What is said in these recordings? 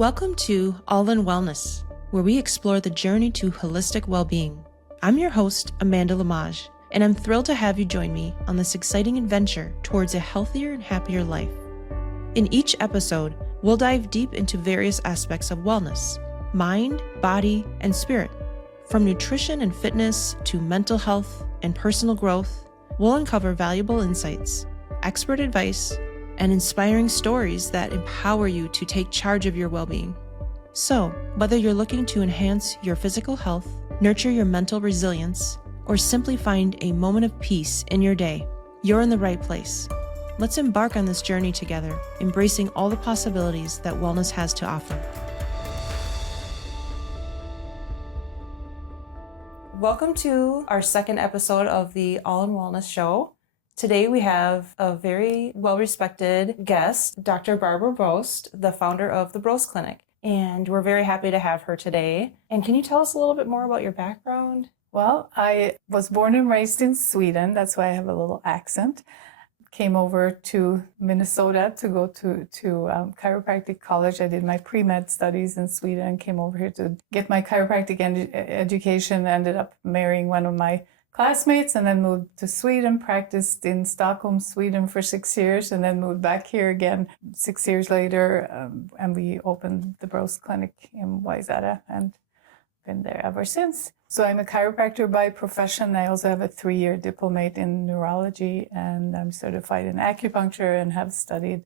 Welcome to All in Wellness, where we explore the journey to holistic well-being. I'm your host, Amanda Lamage, and I'm thrilled to have you join me on this exciting adventure towards a healthier and happier life. In each episode, we'll dive deep into various aspects of wellness, mind, body, and spirit. From nutrition and fitness to mental health and personal growth, we'll uncover valuable insights, expert advice, and inspiring stories that empower you to take charge of your well-being. So, whether you're looking to enhance your physical health, nurture your mental resilience, or simply find a moment of peace in your day, you're in the right place. Let's embark on this journey together, embracing all the possibilities that wellness has to offer. Welcome to our second episode of the All in Wellness show. Today we have a very well-respected guest, Dr. Barbro Brost, the founder of the Brost Clinic. And we're very happy to have her today. And can you tell us a little bit more about your background? Well, I was born and raised in Sweden. That's why I have a little accent. Came over to Minnesota to go to chiropractic college. I did my pre-med studies in Sweden and came over here to get my chiropractic education. Ended up marrying one of my classmates and then moved to Sweden, practiced in Stockholm, Sweden for 6 years, and then moved back here again 6 years later. And we opened the Brost Clinic in Wayzata and been there ever since. So I'm a chiropractor by profession. I also have a 3-year diplomat in neurology, and I'm certified in acupuncture and have studied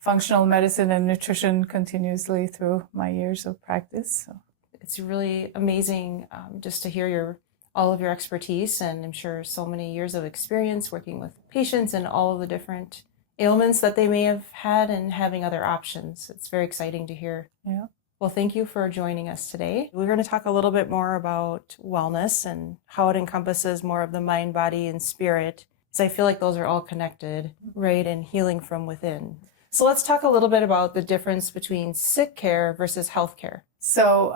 functional medicine and nutrition continuously through my years of practice. So it's really amazing just to hear all of your expertise, and I'm sure so many years of experience working with patients and all of the different ailments that they may have had and having other options. It's very exciting to hear. Yeah. Well, thank you for joining us today. We're going to talk a little bit more about wellness and how it encompasses more of the mind, body, and spirit, because I feel like those are all connected, right, and healing from within. So let's talk a little bit about the difference between sick care versus health care. So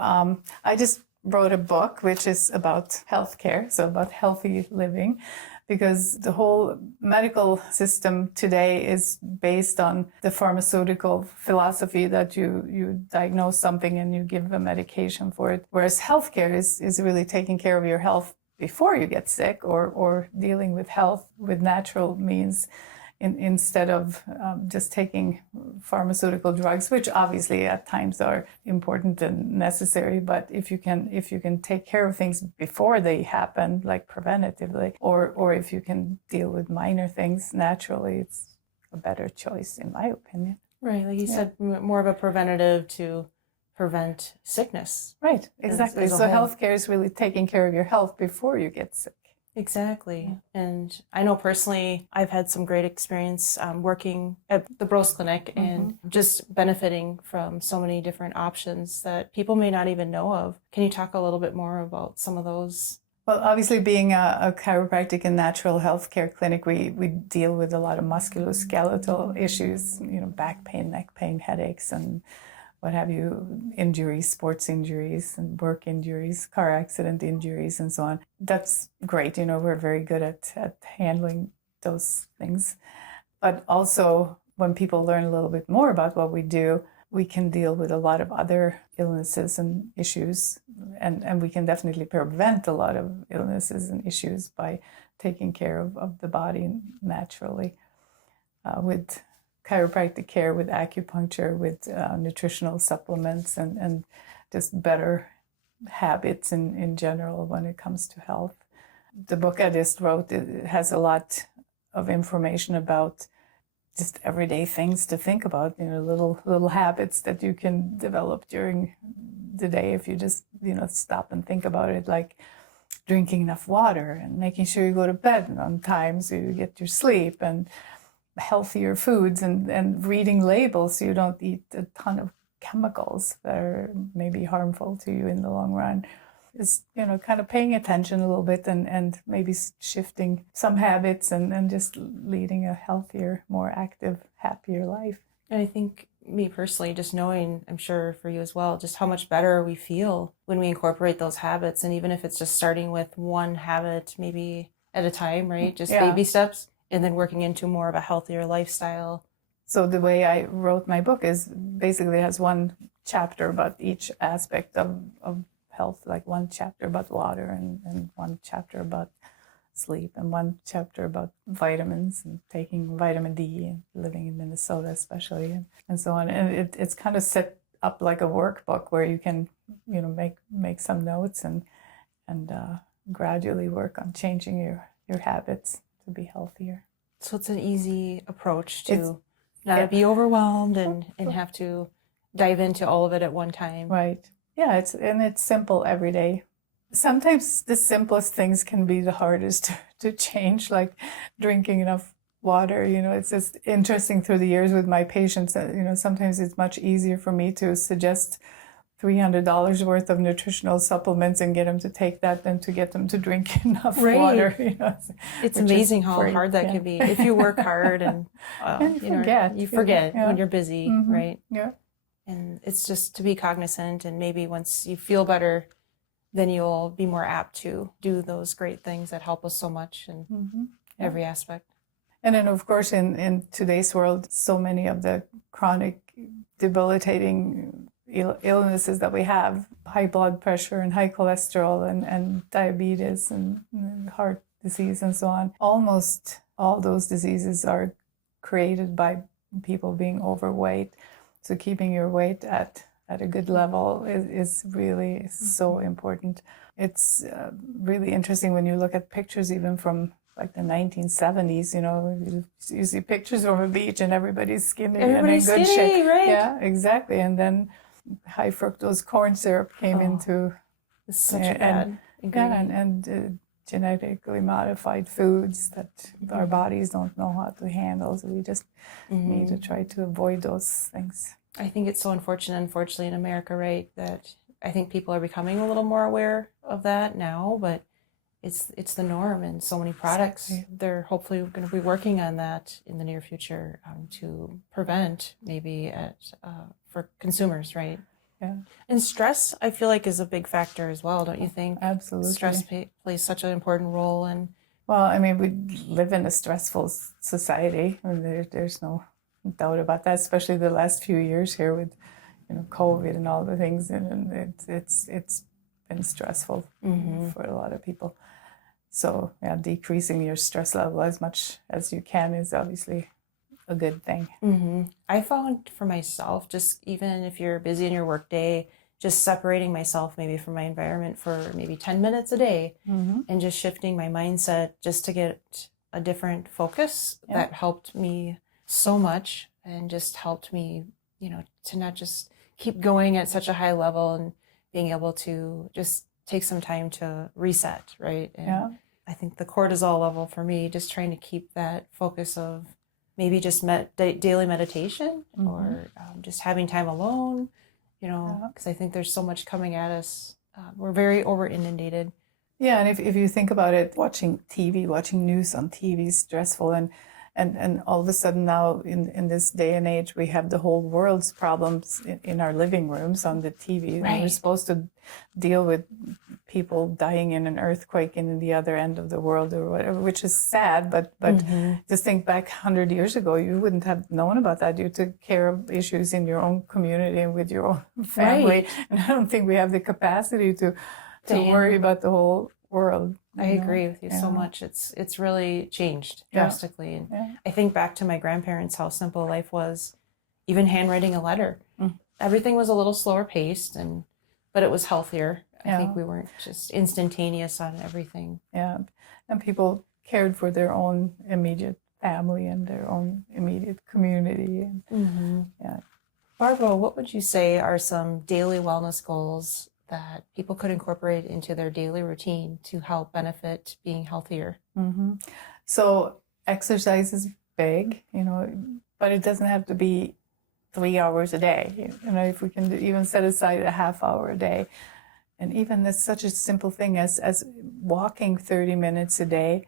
I just wrote a book which is about healthcare, so about healthy living, because the whole medical system today is based on the pharmaceutical philosophy that you diagnose something and you give a medication for it, whereas healthcare is really taking care of your health before you get sick or dealing with health with natural means instead of just taking pharmaceutical drugs, which obviously at times are important and necessary. But if you can take care of things before they happen, like preventatively, or if you can deal with minor things naturally, it's a better choice, in my opinion. Right, like you said, more of a preventative to prevent sickness. Right, exactly. So healthcare is really taking care of your health before you get sick. Exactly. And I know personally, I've had some great experience working at the Brost Clinic and just benefiting from so many different options that people may not even know of. Can you talk a little bit more about some of those? Well, obviously being a chiropractic and natural health care clinic, we deal with a lot of musculoskeletal issues, back pain, neck pain, headaches, and what have you, injuries, sports injuries and work injuries, car accident injuries, and so on. That's great. We're very good at handling those things. But also, when people learn a little bit more about what we do, we can deal with a lot of other illnesses and issues. And we can definitely prevent a lot of illnesses and issues by taking care of the body naturally with chiropractic care, with acupuncture, with nutritional supplements, and just better habits in general when it comes to health. The book I just wrote, it has a lot of information about just everyday things to think about, little habits that you can develop during the day if you just, stop and think about it, like drinking enough water and making sure you go to bed on time so you get your sleep, and healthier foods and reading labels so you don't eat a ton of chemicals that are maybe harmful to you in the long run. Is kind of paying attention a little bit and maybe shifting some habits and just leading a healthier, more active, happier life. And I think me personally, just knowing, I'm sure for you as well, just how much better we feel when we incorporate those habits. And even if it's just starting with one habit, maybe at a time, right? Just baby steps, and then working into more of a healthier lifestyle. So the way I wrote my book is basically it has one chapter about each aspect of health, like one chapter about water and one chapter about sleep and one chapter about vitamins and taking vitamin D and living in Minnesota especially and so on. And it's kind of set up like a workbook where you can, make some notes and gradually work on changing your habits to be healthier. So it's an easy approach to not be overwhelmed and have to dive into all of it at one time. Right. Yeah, it's simple every day. Sometimes the simplest things can be the hardest to change, like drinking enough water. It's just interesting through the years with my patients that, sometimes it's much easier for me to suggest $300 worth of nutritional supplements and get them to take that than to get them to drink enough water. It's amazing how hard that can be if you work hard and you forget when you're busy, right? Yeah. And it's just to be cognizant, and maybe once you feel better, then you'll be more apt to do those great things that help us so much in every aspect. And then, of course, in today's world, so many of the chronic, debilitating illnesses that we have, high blood pressure and high cholesterol and diabetes and heart disease and so on, almost all those diseases are created by people being overweight. So keeping your weight at a good level is really so important. It's really interesting when you look at pictures even from like the 1970s, you see pictures from a beach and everybody's skinny and in good shape. Right? Yeah, exactly. And then high fructose corn syrup came into such a bad ingredient. and genetically modified foods that our bodies don't know how to handle. So we just need to try to avoid those things. I think it's so unfortunately in America, right, that I think people are becoming a little more aware of that now, but it's the norm in so many products. Exactly. They're hopefully going to be working on that in the near future to prevent maybe for consumers, right? Yeah. And stress, I feel like, is a big factor as well, don't you think? Absolutely. Stress plays such an important role in. Well, I mean, we live in a stressful society, and there's no doubt about that. Especially the last few years here with, COVID and all the things, and it's been stressful for a lot of people. So, yeah, decreasing your stress level as much as you can is obviously a good thing. I found for myself, just even if you're busy in your work day, just separating myself maybe from my environment for maybe 10 minutes a day and just shifting my mindset just to get a different focus, that helped me so much and just helped me, to not just keep going at such a high level and being able to just take some time to reset, right? And I think the cortisol level for me, just trying to keep that focus of maybe just daily meditation or just having time alone, because I think there's so much coming at us. We're very over inundated. Yeah, and if you think about it, watching news on TV is stressful, and all of a sudden now in this day and age, we have the whole world's problems in our living rooms on the TV. Right. And we're supposed to deal with people dying in an earthquake in the other end of the world or whatever, which is sad. But just think back 100 years ago, you wouldn't have known about that. You took care of issues in your own community and with your own family. Right. And I don't think we have the capacity to worry about the whole world. I agree with you so much. It's really changed drastically. And I think back to my grandparents, how simple life was, even handwriting a letter. Everything was a little slower paced, but it was healthier. I think we weren't just instantaneous on everything. Yeah, and people cared for their own immediate family and their own immediate community. Barbro, what would you say are some daily wellness goals that people could incorporate into their daily routine to help benefit being healthier? So exercise is big, but it doesn't have to be 3 hours a day. If we can even set aside a half hour a day. And even that's such a simple thing as walking 30 minutes a day.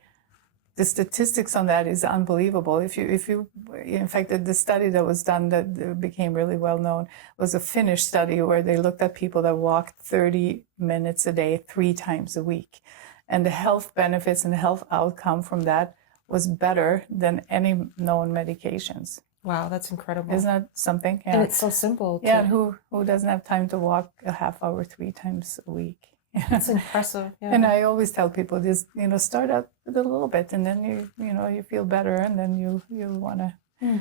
The statistics on that is unbelievable. If you, in fact, the study that was done that became really well known was a Finnish study where they looked at people that walked 30 minutes a day, 3 times a week. And the health benefits and the health outcome from that was better than any known medications. Wow, that's incredible. Isn't that something? Yeah. And it's so simple. Yeah, and who doesn't have time to walk a half hour 3 times a week? It's impressive. Yeah. And I always tell people, just start out with a little bit, and then you feel better, and then you want to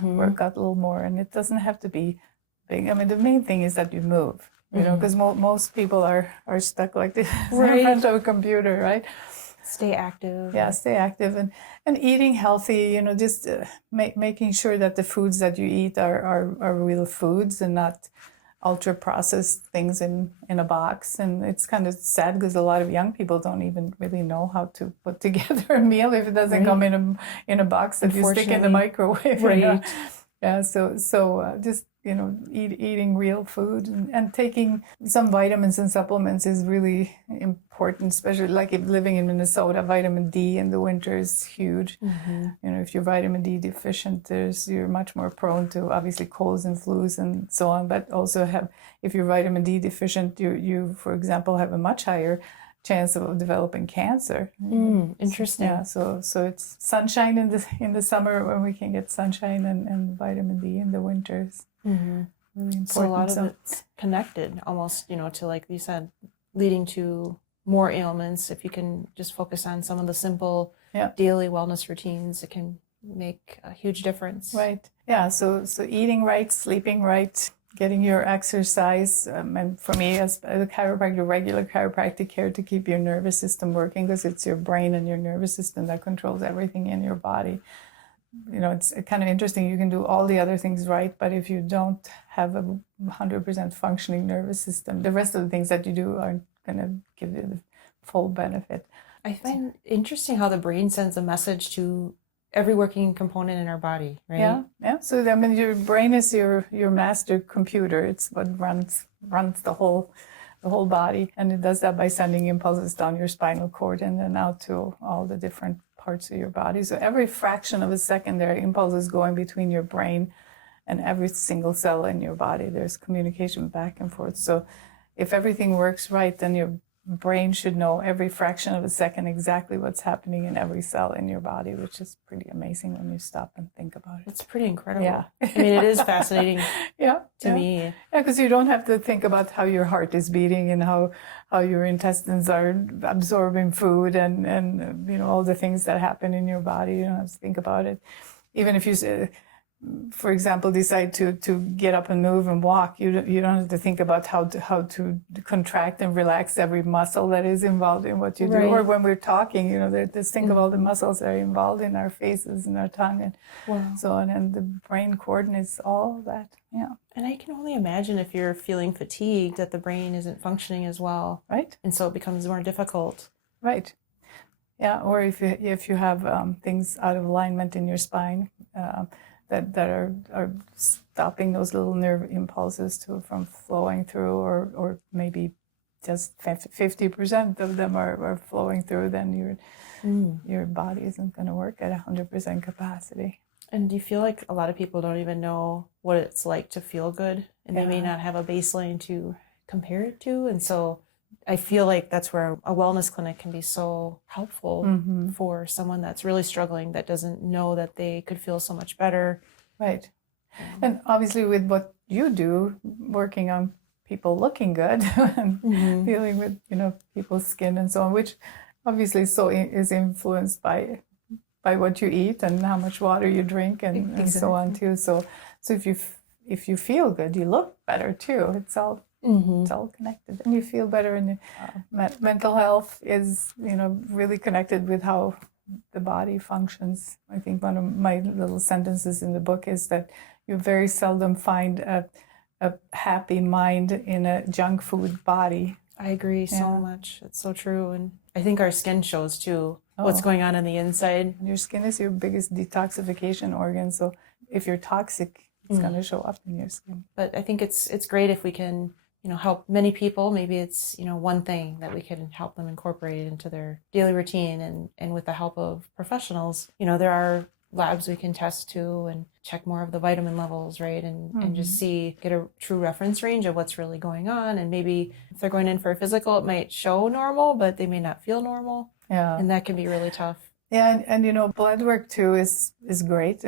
work out a little more. And it doesn't have to be big. I mean, the main thing is that you move. Because most people are stuck like this in front of a computer, right? Stay active. Yeah, stay active and eating healthy. Just making sure that the foods that you eat are real foods and not ultra processed things in a box. And it's kind of sad because a lot of young people don't even really know how to put together a meal if it doesn't come in a box that you stick in the microwave. Right. Yeah. So just eating real food and taking some vitamins and supplements is really important, especially like if living in Minnesota. Vitamin D in the winter is huge. If you're vitamin D deficient, you're much more prone to obviously colds and flus and so on, but also if you're vitamin D deficient, you for example have a much higher chance of developing cancer. Interesting. Yeah, so it's sunshine in the summer when we can get sunshine, and vitamin D in the winters. Really important. So a lot of it's connected almost, to, like you said, leading to more ailments. If you can just focus on some of the simple daily wellness routines, it can make a huge difference. Right. Yeah. So eating right, sleeping right, getting your exercise, and for me as a chiropractor, regular chiropractic care to keep your nervous system working, because it's your brain and your nervous system that controls everything in your body. It's kind of interesting. You can do all the other things right, but if you don't have a 100% functioning nervous system, the rest of the things that you do aren't going to give you the full benefit. I find interesting how the brain sends a message to every working component in our body, right? Yeah. So your brain is your master computer. It's what runs the whole body, and it does that by sending impulses down your spinal cord and then out to all the different parts of your body. So every fraction of a second, there are impulses going between your brain and every single cell in your body. There's communication back and forth. So if everything works right, then your brain should know every fraction of a second exactly what's happening in every cell in your body, which is pretty amazing when you stop and think about it. It's pretty incredible. Yeah. I mean, it is fascinating to me. Yeah, because you don't have to think about how your heart is beating and how your intestines are absorbing food and all the things that happen in your body. You don't have to think about it. Even if you for example, decide to get up and move and walk, you don't have to think about how to contract and relax every muscle that is involved in what you do. Or when we're talking, just think of all the muscles that are involved in our faces and our tongue and so on. And the brain coordinates all of that. Yeah. And I can only imagine if you're feeling fatigued that the brain isn't functioning as well. Right. And so it becomes more difficult. Right. Yeah. Or if you have things out of alignment in your spine, that are stopping those little nerve impulses from flowing through, or maybe just 50% of them are flowing through, then your body isn't going to work at 100% capacity. And do you feel like a lot of people don't even know what it's like to feel good, and they may not have a baseline to compare it to? And so I feel like that's where a wellness clinic can be so helpful for someone that's really struggling, that doesn't know that they could feel so much better. Right. And obviously with what you do, working on people looking good and dealing with, people's skin and so on, which obviously is influenced by what you eat and how much water you drink and so on too. So if you feel good, you look better too. It's all connected, and you feel better. And mental health is, really connected with how the body functions. I think one of my little sentences in the book is that you very seldom find a happy mind in a junk food body. I agree so much. It's so true. And I think our skin shows too what's going on the inside. Your skin is your biggest detoxification organ. So if you're toxic, it's going to show up in your skin. But I think it's great if we can, help many people. Maybe it's, one thing that we can help them incorporate into their daily routine. And with the help of professionals, there are labs we can test to and check more of the vitamin levels, right? And just get a true reference range of what's really going on. And maybe if they're going in for a physical, it might show normal, but they may not feel normal. Yeah. And that can be really tough. Yeah. And blood work too is great.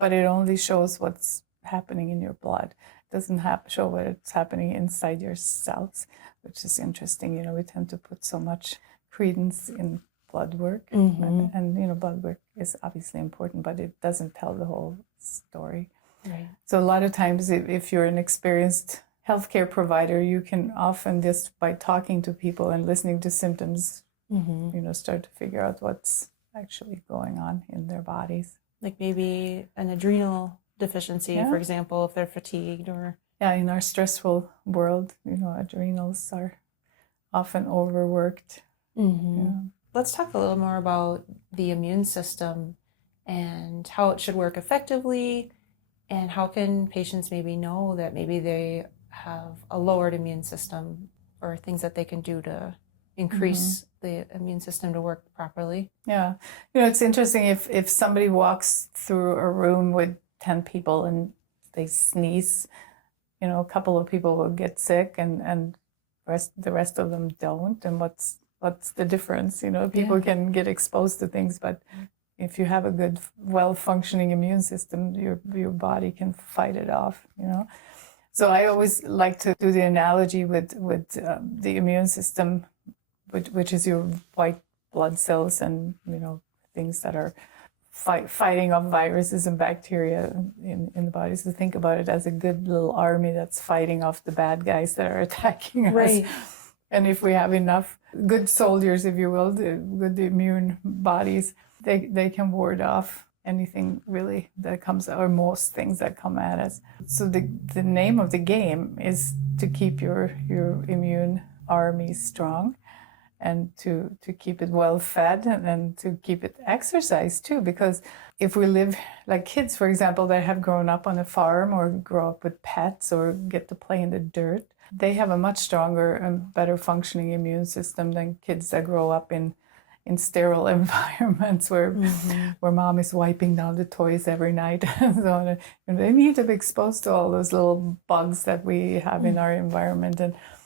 but it only shows what's happening in your blood. It doesn't show what's happening inside your cells, which is interesting. You know, we tend to put so much credence in blood work, and you know, blood work is obviously important, but it doesn't tell the whole story. Right. So a lot of times, if you're an experienced healthcare provider, you can often just by talking to people and listening to symptoms, you know, start to figure out what's actually going on in their bodies. Like maybe an adrenal deficiency, for example, if they're fatigued or... Yeah, in our stressful world, you know, adrenals are often overworked. Yeah. Let's talk a little more about the immune system and how it should work effectively, and how can patients maybe know that maybe they have a lowered immune system, or things that they can do to increase the immune system to work properly. Yeah. You know, it's interesting if somebody walks through a room with 10 people and they sneeze, you know, a couple of people will get sick and the rest of them don't. And what's the difference? You know, people can get exposed to things, but if you have a good, well-functioning immune system, your body can fight it off, you know. So I always like to do the analogy with the immune system, which is your white blood cells and, you know, things that are fighting off viruses and bacteria in the body. So think about it as a good little army that's fighting off the bad guys that are attacking us. Right. And if we have enough good soldiers, if you will, good immune bodies, they can ward off anything really that comes, or most things that come at us. So the name of the game is to keep your immune army strong, and to keep it well fed, and to keep it exercised too. Because if we live like kids, for example, that have grown up on a farm or grow up with pets or get to play in the dirt, they have a much stronger and better functioning immune system than kids that grow up in sterile environments where mom is wiping down the toys every night. So they need to be exposed to all those little bugs that we have in our environment.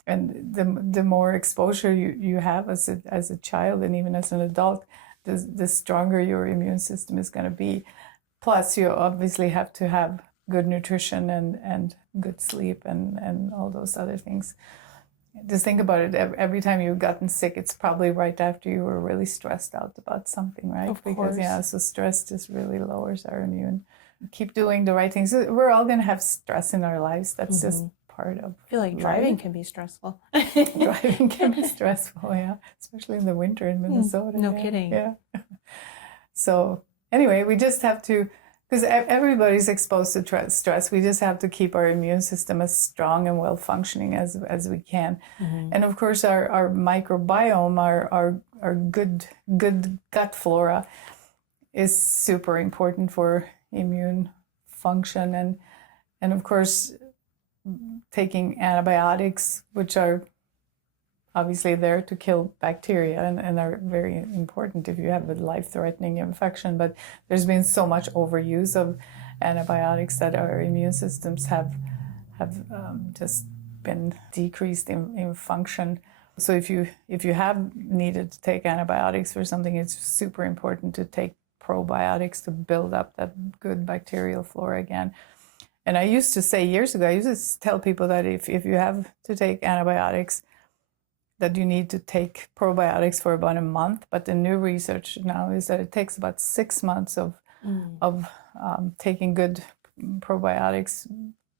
And the more exposure you have as a child and even as an adult, the stronger your immune system is going to be. Plus, you obviously have to have good nutrition and good sleep and all those other things. Just think about it. Every time you've gotten sick, it's probably right after you were really stressed out about something, right? Of Because course. so stress just really lowers our immune. Keep doing the right things. We're all going to have stress in our lives. That's just part of I feel like driving can be stressful. Driving can be stressful, yeah, especially in the winter in Minnesota. No kidding. Yeah. So anyway, we just have to, because everybody's exposed to stress, we just have to keep our immune system as strong and well functioning as we can. And of course, our microbiome, our good gut flora, is super important for immune function. And of course, taking antibiotics, which are obviously there to kill bacteria and are very important if you have a life-threatening infection. But there's been so much overuse of antibiotics that our immune systems have just been decreased in function. So if you have needed to take antibiotics for something, it's super important to take probiotics to build up that good bacterial flora again. And I used to say years ago, I used to tell people that if you have to take antibiotics, that you need to take probiotics for about a month. But the new research now is that it takes about 6 months of taking good probiotics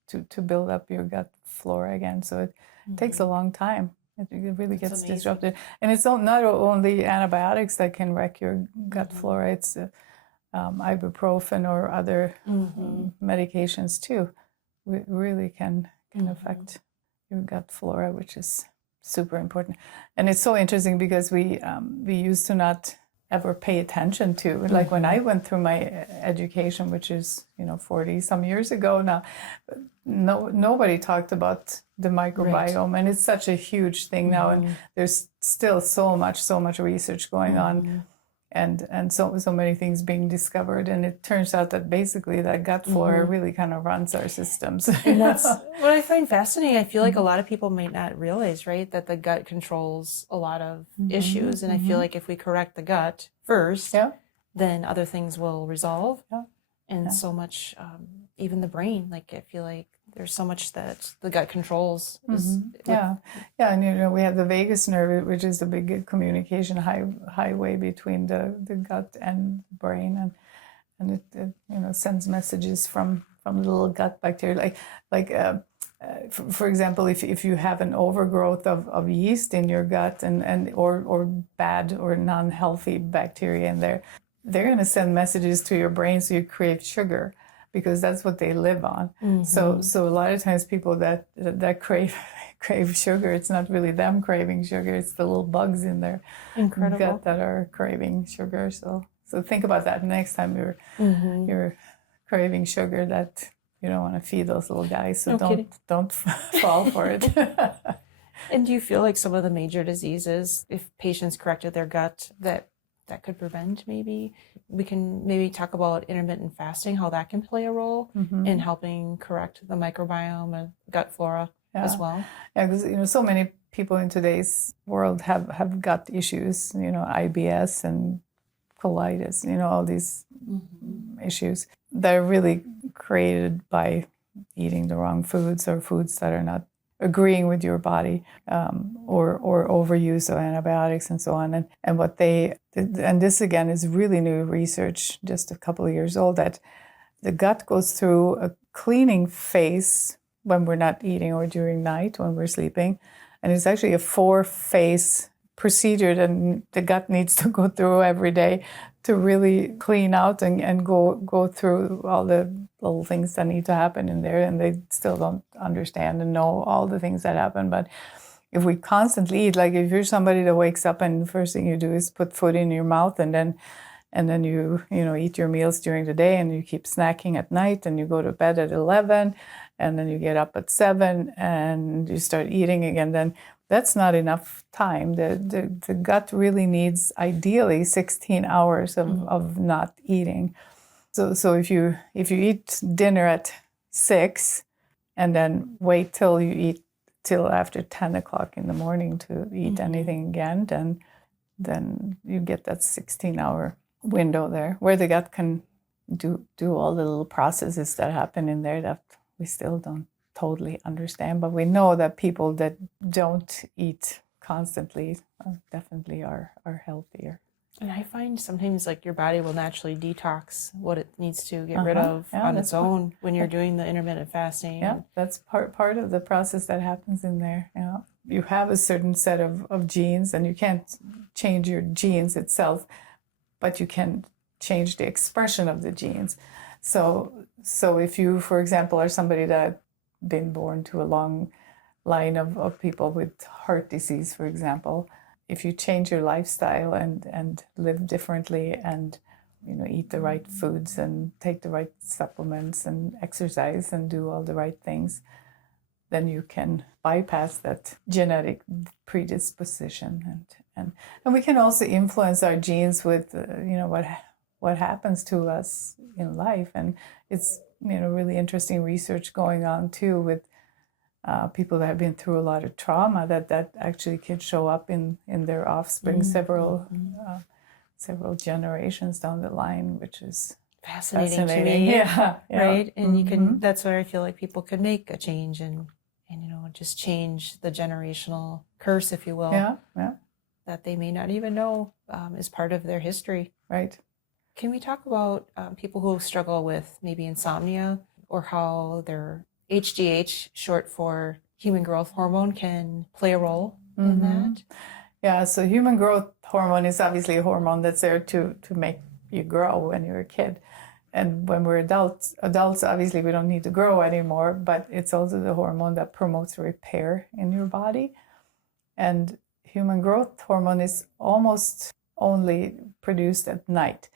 to build up your gut flora again. So it takes a long time. It really gets disrupted. And it's not only antibiotics that can wreck your gut flora. It's ibuprofen or other medications too. Really can affect your gut flora, which is super important. And it's so interesting because we used to not ever pay attention to, like when I went through my education, which is 40 some years ago now, nobody talked about the microbiome, and it's such a huge thing now, and there's still so much research going on, and so many things being discovered, and it turns out that basically that gut flora really kind of runs our systems. And that's what I find fascinating. I feel like a lot of people might not realize, right, that the gut controls a lot of issues, and I feel like if we correct the gut first, then other things will resolve. and so much, even the brain. Like I feel like there's so much that the gut controls. Yeah, and we have the vagus nerve, which is the big communication highway between the gut and brain, and it sends messages from the little gut bacteria. For example, if you have an overgrowth of yeast in your gut or bad or non-healthy bacteria in there, they're going to send messages to your brain so you crave sugar, because that's what they live on. So a lot of times people that crave sugar, it's not really them craving sugar, it's the little bugs in their gut that are craving sugar. So think about that next time you're craving sugar, that you don't want to feed those little guys. So don't fall for it. And do you feel like some of the major diseases, if patients corrected their gut, that could prevent? Maybe we can maybe talk about intermittent fasting, how that can play a role in helping correct the microbiome and gut flora as well. Yeah, because so many people in today's world have gut issues. IBS and colitis. All these issues that are really created by eating the wrong foods or foods that are not agreeing with your body, or overuse of antibiotics and so on. And this again is really new research, just a couple of years old, that the gut goes through a cleaning phase when we're not eating or during night when we're sleeping. And it's actually a 4-phase procedure that the gut needs to go through every day to really clean out and go through all the little things that need to happen in there. And they still don't understand and know all the things that happen. But if we constantly eat, like if you're somebody that wakes up and the first thing you do is put food in your mouth, and then you eat your meals during the day, and you keep snacking at night, and you go to bed at 11, and then you get up at 7 and you start eating again, then that's not enough time. The gut really needs ideally 16 hours of not eating. So if you eat dinner at 6 and then wait till you eat till after 10 o'clock in the morning to eat anything again, then you get that 16-hour window there where the gut can do all the little processes that happen in there that we still don't totally understand. But we know that people that don't eat constantly definitely are healthier. And I find sometimes like your body will naturally detox what it needs to get rid of on its own when you're doing the intermittent fasting. Yeah, that's part of the process that happens in there. You have a certain set of genes, and you can't change your genes itself, but you can change the expression of the genes. So if you, for example, are somebody that been born to a long line of people with heart disease, for example, if you change your lifestyle and live differently and eat the right foods and take the right supplements and exercise and do all the right things, then you can bypass that genetic predisposition. And we can also influence our genes with what happens to us in life. And it's really interesting research going on too with people that have been through a lot of trauma that actually can show up in their offspring several generations down the line, which is fascinating to me. Yeah. Right. And you can, that's where I feel like people could make a change and just change the generational curse, if you will. Yeah. That they may not even know is part of their history. Right. Can we talk about people who struggle with maybe insomnia, or how their HGH, short for human growth hormone, can play a role in that? Yeah, so human growth hormone is obviously a hormone that's there to make you grow when you're a kid. And when we're adults obviously we don't need to grow anymore, but it's also the hormone that promotes repair in your body. And human growth hormone is almost only produced at night.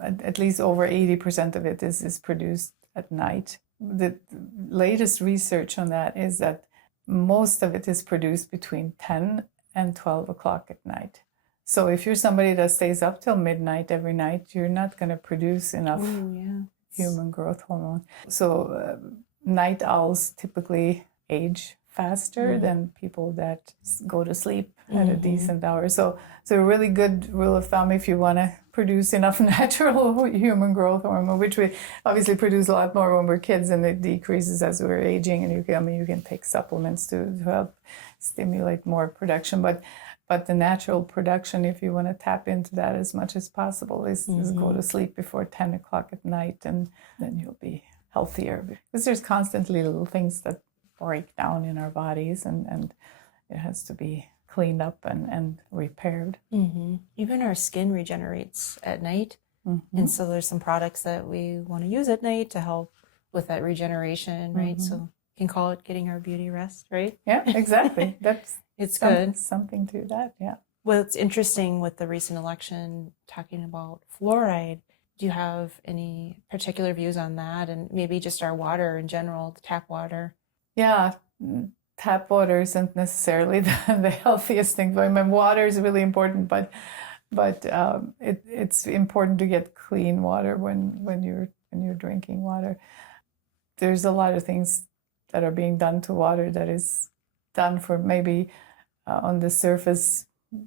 At least over 80% of it is produced at night. The latest research on that is that most of it is produced between 10 and 12 o'clock at night. So if you're somebody that stays up till midnight every night, you're not going to produce enough human growth hormone. So night owls typically age faster than people that go to sleep at a decent hour. So a really good rule of thumb, if you want to produce enough natural human growth hormone, which we obviously produce a lot more when we're kids, and it decreases as we're aging. And you can take supplements to help stimulate more production, but the natural production, if you want to tap into that as much as possible, is go to sleep before 10 o'clock at night, and then you'll be healthier, because there's constantly little things that break down in our bodies, and it has to be cleaned up and repaired. Even our skin regenerates at night. And so there's some products that we want to use at night to help with that regeneration, right? So you can call it getting our beauty rest, right? Yeah, exactly. That's it's good. Something to that, yeah. Well, it's interesting with the recent election talking about fluoride. Do you have any particular views on that, and maybe just our water in general, the tap water? Yeah, tap water isn't necessarily the healthiest thing. I mean, water is really important, but it's important to get clean water when you're drinking water. There's a lot of things that are being done to water that is done for maybe on the surface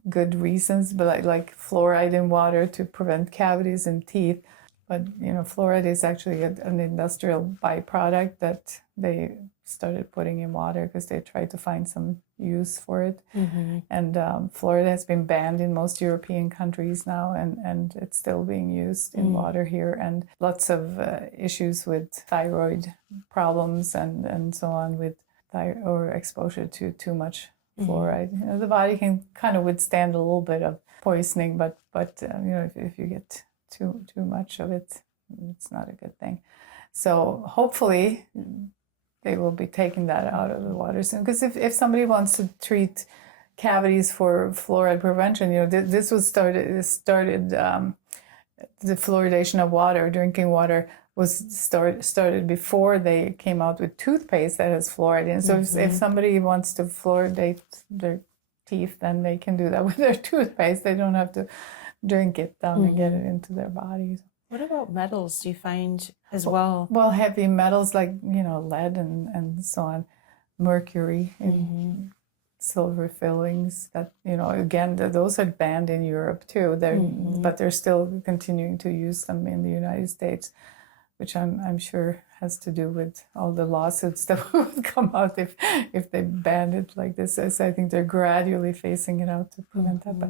good reasons, but like fluoride in water to prevent cavities in teeth. But fluoride is actually an industrial byproduct that they started putting in water because they tried to find some use for it. And fluoride has been banned in most European countries now, and it's still being used in water here. And lots of issues with thyroid problems and so on with or exposure to too much fluoride. The body can kind of withstand a little bit of poisoning, but if you get too much of it, it's not a good thing. So hopefully they will be taking that out of the water soon. Because if somebody wants to treat cavities for fluoride prevention, this was started the fluoridation of water, drinking water was started before they came out with toothpaste that has fluoride in. So if somebody wants to fluoridate their teeth, then they can do that with their toothpaste. They don't have to drink it down and get it into their bodies. What about metals, do you find as well? Well, heavy metals like, lead and so on, mercury, and silver fillings, that, again, those are banned in Europe too. But they're still continuing to use them in the United States, which I'm sure has to do with all the lawsuits that would come out if they banned it like this. So I think they're gradually phasing it out to prevent that. But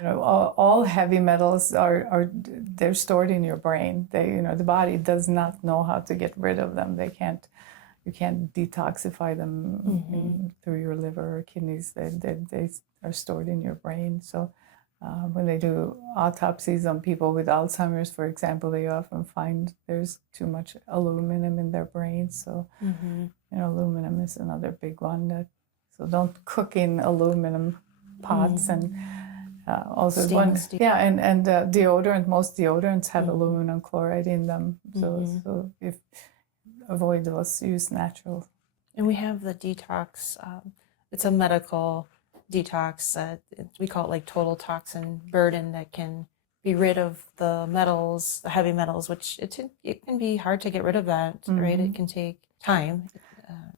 all heavy metals they're stored in your brain. The body does not know how to get rid of them. You can't detoxify them through your liver or kidneys. They are stored in your brain. So when they do autopsies on people with Alzheimer's, for example, they often find there's too much aluminum in their brains. So, aluminum is another big one. So don't cook in aluminum pots, and also and deodorant. Most deodorants have aluminum chloride in them. So if avoid those, use natural. And we have the detox. It's a medical detox. We call it like total toxin burden, that can be rid of the metals, the heavy metals, which it can be hard to get rid of that, right? It can take time,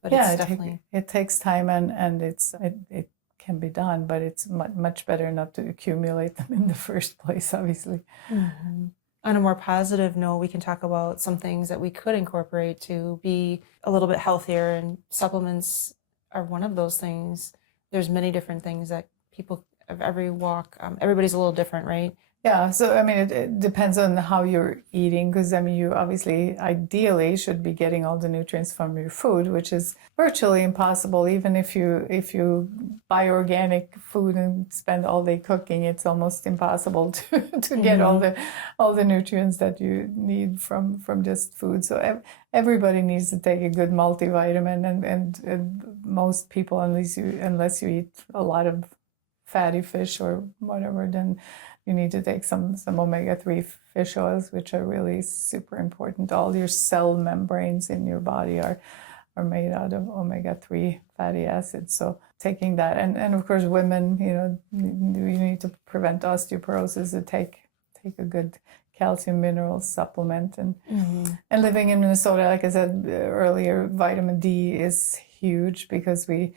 but it's definitely... it takes time, and it can be done, but it's much better not to accumulate them in the first place, obviously. On a more positive note, we can talk about some things that we could incorporate to be a little bit healthier, and supplements are one of those things. There's many different things that people of every walk, everybody's a little different, right? Yeah, so I mean, it depends on how you're eating, because I mean, you obviously ideally should be getting all the nutrients from your food, which is virtually impossible. Even if you buy organic food and spend all day cooking, it's almost impossible to get all the nutrients that you need from just food. So everybody needs to take a good multivitamin, and most people, unless you eat a lot of fatty fish or whatever, then you need to take some omega-3 fish oils, which are really super important. All your cell membranes in your body are made out of omega-3 fatty acids. So taking that, and of course women, you need to prevent osteoporosis, to take a good calcium mineral supplement. And living in Minnesota, like I said earlier, vitamin D is huge, because we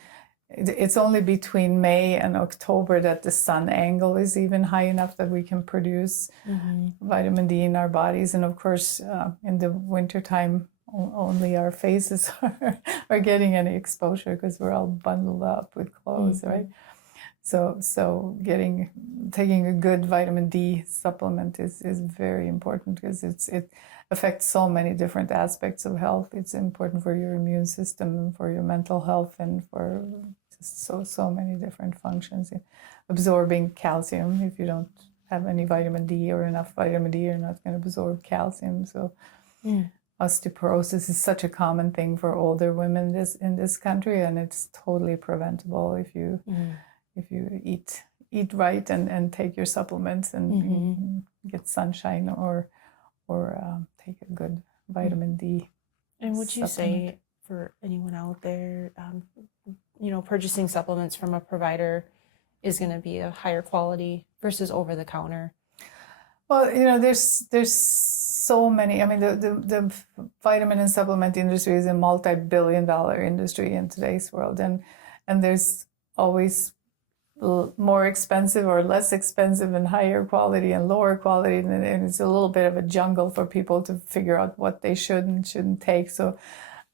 it's only between May and October that the sun angle is even high enough that we can produce vitamin D in our bodies. And of course, in the wintertime, only our faces are getting any exposure because we're all bundled up with clothes, right? So taking a good vitamin D supplement is very important because it affects so many different aspects of health. It's important for your immune system and for your mental health and for so many different functions. Absorbing calcium, if you don't have any vitamin D or enough vitamin D, you're not going to absorb calcium. So osteoporosis is such a common thing for older women in this country, and it's totally preventable if you eat right and take your supplements and get sunshine or take a good vitamin D. And would you say for anyone out there, purchasing supplements from a provider is going to be a higher quality versus over the counter? Well, there's so many. I mean, the vitamin and supplement industry is a multi-billion-dollar industry in today's world, and there's always more expensive or less expensive and higher quality and lower quality, and it's a little bit of a jungle for people to figure out what they should and shouldn't take. So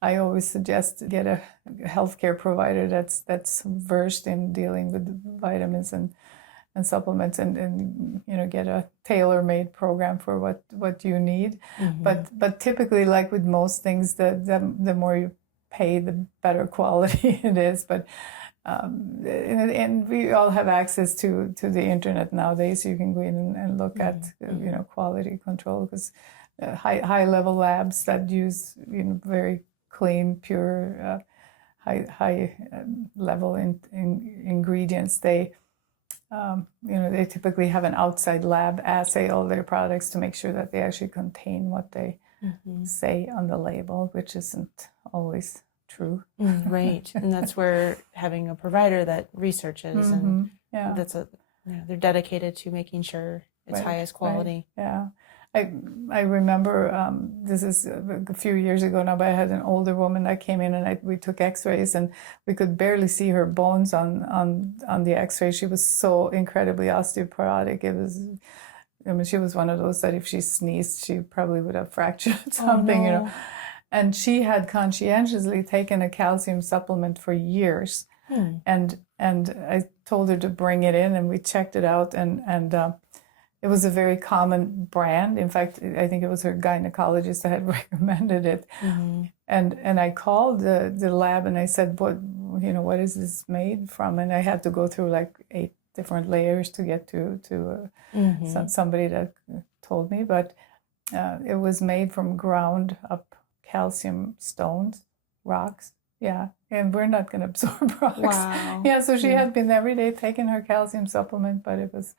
I always suggest get a healthcare provider that's versed in dealing with vitamins and supplements, and get a tailor-made program for what you need. But typically, like with most things, the more you pay, the better quality it is. But and we all have access to the internet nowadays. You can go in and look at quality control, because high level labs that use very clean, pure, high level ingredients, they typically have an outside lab assay all their products to make sure that they actually contain what they say on the label, which isn't always true. Right. And that's where having a provider that researches and that's they're dedicated to making sure it's highest quality. Right. Yeah. I remember, this is a few years ago now, but I had an older woman that came in and we took x-rays, and we could barely see her bones on the x-ray. She was so incredibly osteoporotic. She was one of those that if she sneezed, she probably would have fractured something, Oh, no. And she had conscientiously taken a calcium supplement for years. And I told her to bring it in, and we checked it out, and it was a very common brand. In fact, I think it was her gynecologist that had recommended it. And I called the lab and I said, what is this made from? And I had to go through like 8 different layers to get to somebody that told me. But it was made from ground up calcium stones, rocks. Yeah, and we're not going to absorb rocks. Wow. Yeah, so she had been every day taking her calcium supplement, but it was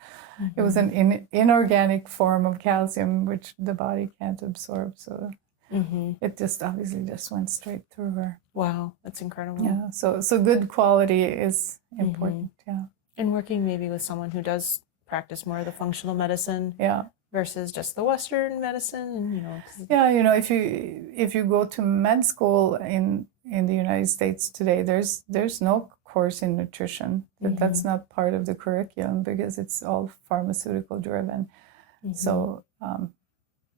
an inorganic form of calcium which the body can't absorb. So it just obviously just went straight through her. Wow, that's incredible. Yeah, so good quality is important. Yeah, and working maybe with someone who does practice more of the functional medicine. Yeah. Versus just the Western medicine, if you go to med school in the United States today, there's no course in nutrition. That's not part of the curriculum because it's all pharmaceutical driven. So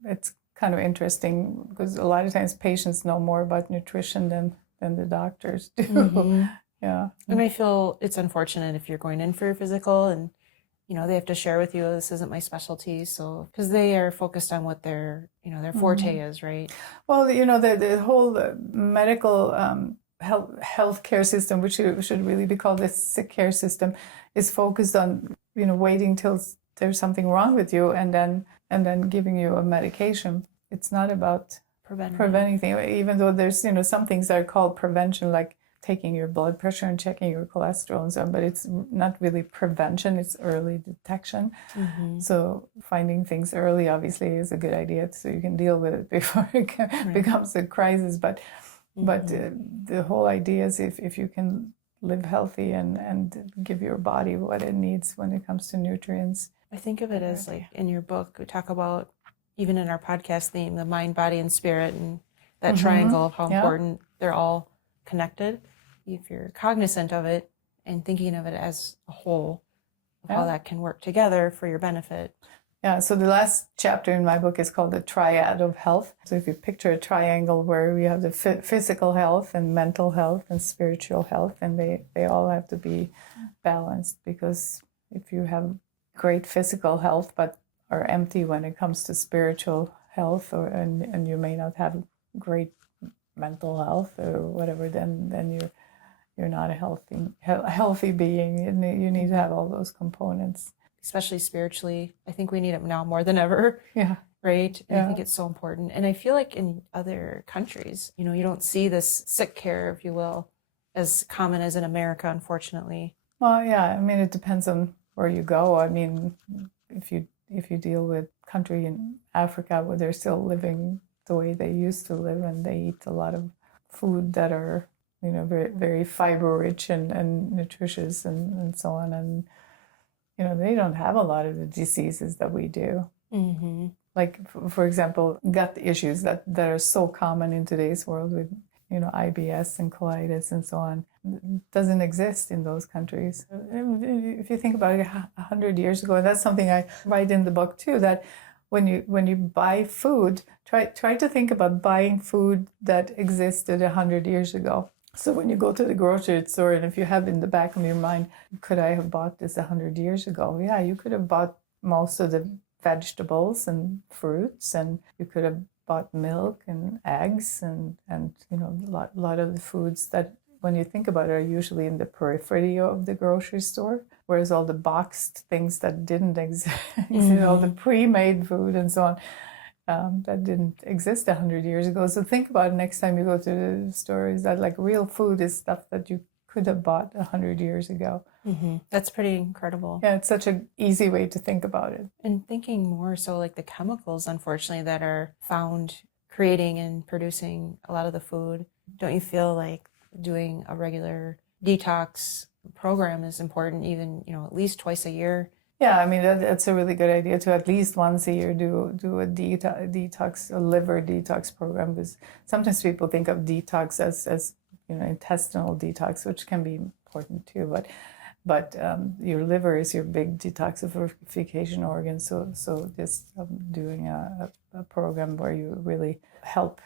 it's kind of interesting because a lot of times patients know more about nutrition than the doctors do. Yeah, and I feel it's unfortunate if you're going in for your physical and they have to share with you, this isn't my specialty. So, because they are focused on what their forte is, right? Well, the whole medical healthcare system, which should really be called the sick care system, is focused on, waiting till there's something wrong with you and then giving you a medication. It's not about preventing things, even though there's, some things that are called prevention, like taking your blood pressure and checking your cholesterol and so on, but it's not really prevention, it's early detection. So finding things early obviously is a good idea so you can deal with it before it becomes a crisis. But the whole idea is if you can live healthy and give your body what it needs when it comes to nutrients. I think of it as like in your book, we talk about, even in our podcast theme, the mind, body, and spirit, and that triangle of how important they're all connected. If you're cognizant of it, and thinking of it as a whole, of Yeah. how that can work together for your benefit. Yeah, so the last chapter in my book is called the triad of health. So if you picture a triangle where we have the physical health and mental health and spiritual health, and they all have to be balanced, because if you have great physical health but are empty when it comes to spiritual health, and you may not have great mental health or whatever, then you're not a healthy being. You need to have all those components. Especially spiritually. I think we need it now more than ever. Yeah. Right? And Yeah. I think it's so important. And I feel like in other countries, you don't see this sick care, if you will, as common as in America, unfortunately. Well, yeah, I mean, it depends on where you go. I mean, if you deal with country in Africa where they're still living the way they used to live, and they eat a lot of food that are, very, very fiber rich and nutritious and so on, and they don't have a lot of the diseases that we do. Mm-hmm. Like, for example, gut issues that are so common in today's world with, IBS and colitis and so on, doesn't exist in those countries. If you think about it, 100 years ago, and that's something I write in the book too, that when you buy food, try to think about buying food that existed 100 years ago. So when you go to the grocery store, and if you have in the back of your mind, could I have bought this 100 years ago? Yeah, you could have bought most of the vegetables and fruits, and you could have bought milk and eggs and a lot of the foods that, when you think about it, are usually in the periphery of the grocery store, whereas all the boxed things that didn't exist, all the pre-made food and so on, that didn't exist 100 years ago. So think about it next time you go to the store, is that like real food is stuff that you could have bought 100 years ago. Mm-hmm. That's pretty incredible. Yeah, it's such an easy way to think about it. And thinking more so like the chemicals, unfortunately, that are found creating and producing a lot of the food. Don't you feel like doing a regular detox program is important, even, at least twice a year? Yeah, I mean, that's a really good idea to at least once a year do a detox, a liver detox program, because sometimes people think of detox as intestinal detox, which can be important too, but your liver is your big detoxification organ. So just doing a program where you really help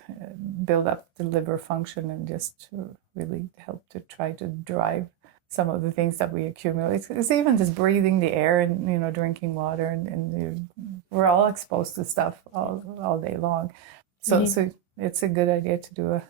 build up the liver function, and just to really help to try to drive some of the things that we accumulate. It's even just breathing the air and drinking water, and we're all exposed to stuff all day long. So it's a good idea to do a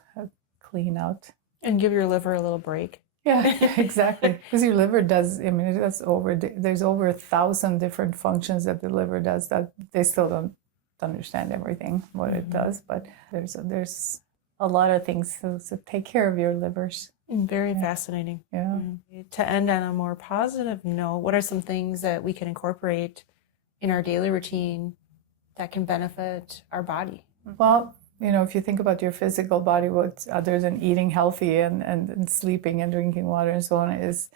clean out and give your liver a little break. Yeah, exactly. Because your liver does. I mean, there's over 1,000 different functions that the liver does that they still don't understand everything what it does. But there's a lot of things. So take care of your livers. Very fascinating. Yeah. To end on a more positive note, what are some things that we can incorporate in our daily routine that can benefit our body? Well, if you think about your physical body, what's other than eating healthy and sleeping and drinking water and so on is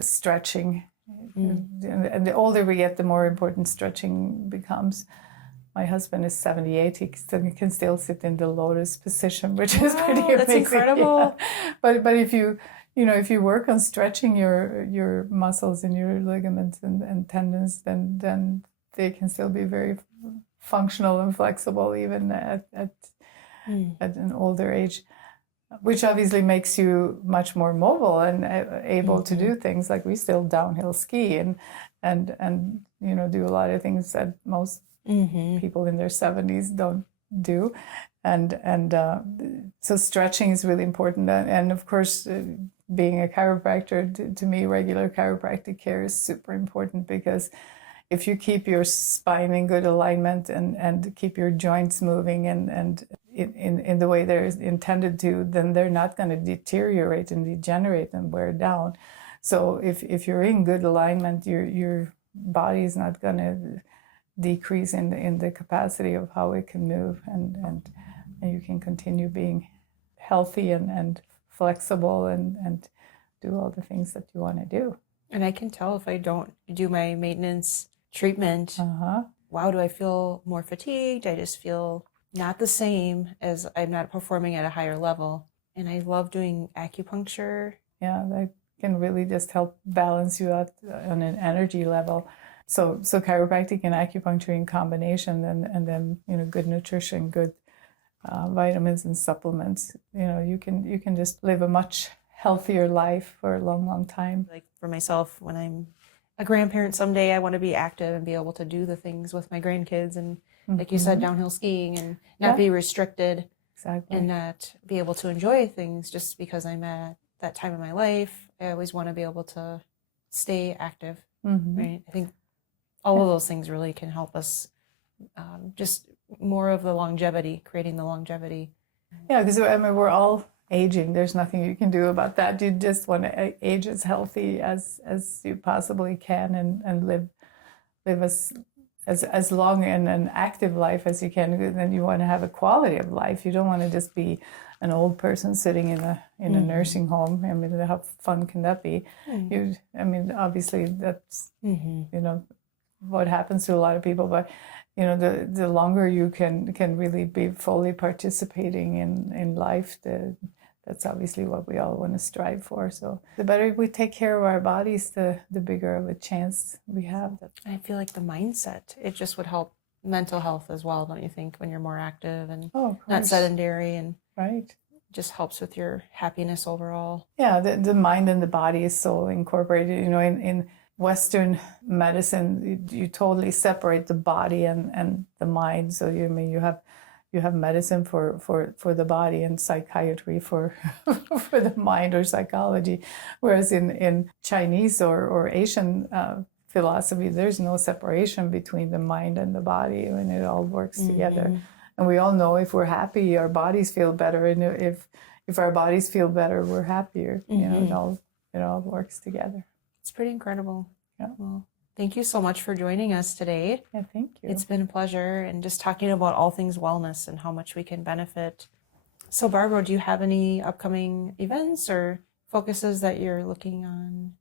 stretching. And the older we get, the more important stretching becomes. My husband is 78. He can still sit in the lotus position, which is pretty amazing. That's incredible. Yeah. But if you work on stretching your muscles and your ligaments and tendons, then they can still be very functional and flexible even at an older age, which obviously makes you much more mobile and able to do things like we still downhill ski and do a lot of things that most people in their 70s don't do, and so stretching is really important, and of course being a chiropractor, to me regular chiropractic care is super important, because if you keep your spine in good alignment and keep your joints moving and in the way they're intended to, then they're not going to deteriorate and degenerate and wear down. So if you're in good alignment, your body is not going to decrease in the capacity of how it can move, and you can continue being healthy and flexible and do all the things that you want to do. And I can tell if I don't do my maintenance treatment, wow, do I feel more fatigued? I just feel not the same, as I'm not performing at a higher level. And I love doing acupuncture. Yeah, can really just help balance you out on an energy level. So chiropractic and acupuncture in combination, and then good nutrition, good vitamins and supplements. You can just live a much healthier life for a long, long time. Like for myself, when I'm a grandparent someday, I want to be active and be able to do the things with my grandkids, and like you said, downhill skiing, and not be restricted. Exactly. And not be able to enjoy things just because I'm at that time in my life. I always want to be able to stay active, right? I think all of those things really can help us just more of the longevity, creating the longevity. Yeah, because we're all aging. There's nothing you can do about that. You just want to age as healthy as you possibly can, and live as long in an active life as you can. And then you want to have a quality of life. You don't want to just be an old person sitting in a nursing home. I mean, how fun can that be? Obviously that's what happens to a lot of people, but the longer you can really be fully participating in life, that's obviously what we all want to strive for. So the better we take care of our bodies, the bigger of a chance we have. I feel like the mindset, it just would help mental health as well, don't you think, when you're more active and not sedentary, and right, just helps with your happiness overall. Yeah, the mind and the body is so incorporated. In Western medicine, you totally separate the body and the mind. So you have medicine for the body and psychiatry for for the mind, or psychology. Whereas in Chinese or Asian philosophy, there's no separation between the mind and the body. It all works together. And we all know if we're happy, our bodies feel better. And if our bodies feel better, we're happier. It all works together. It's pretty incredible. Yeah. Well, thank you so much for joining us today. Yeah, thank you. It's been a pleasure, and just talking about all things wellness and how much we can benefit. So Barbro, do you have any upcoming events or focuses that you're looking on?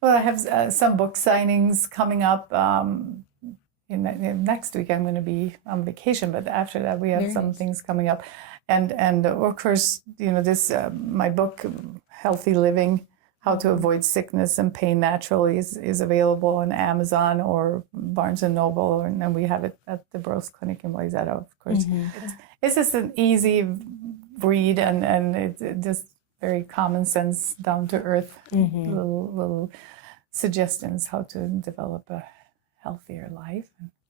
Well, I have some book signings coming up. Next week I'm going to be on vacation, but after that we have some things coming up. And of course, this my book, Healthy Living, How to Avoid Sickness and Pain Naturally, is available on Amazon or Barnes & Noble, and we have it at the Brost Clinic in Wayzata, of course. It's just an easy read, and it's just very common sense, down to earth, little suggestions how to develop a healthier life.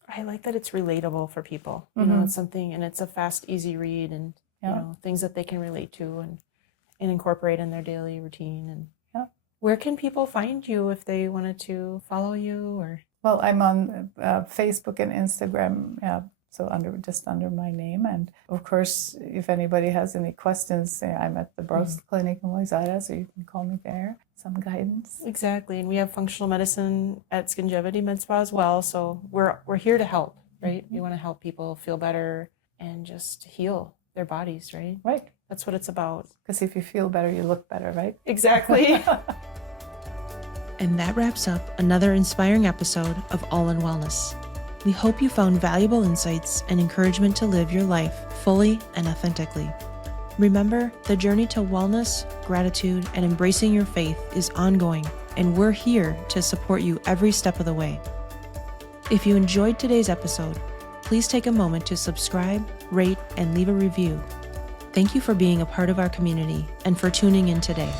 I like that it's relatable for people. It's something, and it's a fast, easy read, and things that they can relate to and incorporate in their daily routine. And where can people find you if they wanted to follow you? Or well, I'm on Facebook and Instagram. Yeah, so under my name. And of course, if anybody has any questions, I'm at the Brost Clinic in Wayzata, so you can call me there. Some guidance. Exactly, and we have functional medicine at Skingevity Med Spa as well. So we're here to help, right? We want to help people feel better and just heal their bodies, right? Right. That's what it's about. Because if you feel better, you look better, right? Exactly. And that wraps up another inspiring episode of All in Wellness. We hope you found valuable insights and encouragement to live your life fully and authentically. Remember, the journey to wellness, gratitude, and embracing your faith is ongoing, and we're here to support you every step of the way. If you enjoyed today's episode, please take a moment to subscribe, rate, and leave a review. Thank you for being a part of our community and for tuning in today.